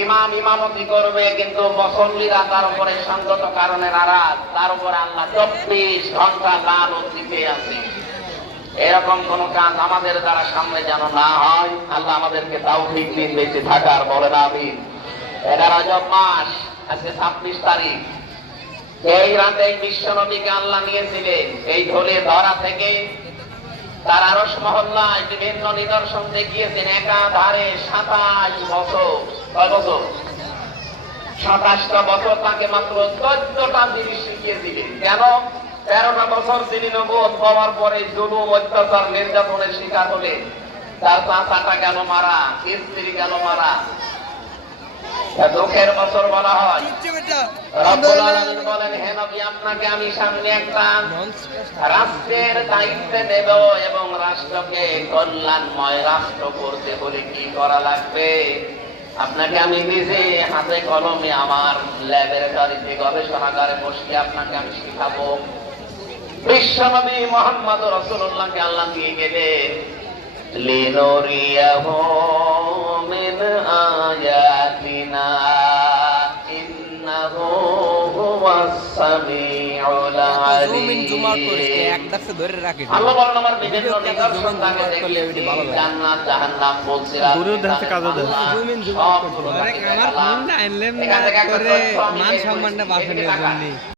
ইমাম ইমামতি করবে, কিন্তু মুসল্লিরা তার উপরে সঙ্গত কারণে নারাজ, তার উপরে আল্লাহ 24 ঘন্টা লানত দিতে আছে। এরকম কোন কাজ আমাদের দ্বারা সামনে যেন না হয়। আল্লাহ আমাদেরকে তৌফিক দিন বেঁচে থাকার, বলেন আমিন। এটা রজব মাস, আজকে 26 তারিখ। এই রাতে বিশ্ব নবীকে আল্লাহ নিয়েছিলেন এই ধরে ধরা থেকে। তার আরশ মহল্লায় বিভিন্ন নিদর্শন দেখিয়েছেন। একাধারে 27 বছর, কয় বছর? 27টা বছর তাকে মাত্র 14টা জিনিস শিখিয়েছিলেন। কেন? 13টা বছর তিনি নবুয়ত পাওয়ার পরে জুলুম, অত্যাচার, নির্যাতনের শিকার হলেন। তার চাচাটা গেল মারা, স্ত্রী গেল মারা। দুঃখের বছর বলা হয়। রব্বুল আলামিন বলেন, হে নবী, আপনাকে আমি সামনে একটা রাষ্ট্রের দায়িত্ব দেব এবং রাষ্ট্রকে কল্যাণময় রাষ্ট্র করতে হলে কি করা লাগবে আপনাকে আমি নিজে হাতে কলমে আমার ল্যাবরেটরিতে গবেষণাগারে বসে আপনাকে আমি শিখাবো। বিশ্বনবী মুহাম্মদ রাসূলুল্লাহকে আল্লাহ দিয়ে গেলেন লিনুরিয়াহু মিন আয়াতিনা ইন্নাহু হুয়াস সামিউল আলিম। আল্লাহ বলেন, আমার বিভিন্ন নিদর্শন তাকে দেখিয়েছি, জান্নাত জাহান্নাম বলছি, মান সম্মানটা বাঁচানোর জন্য।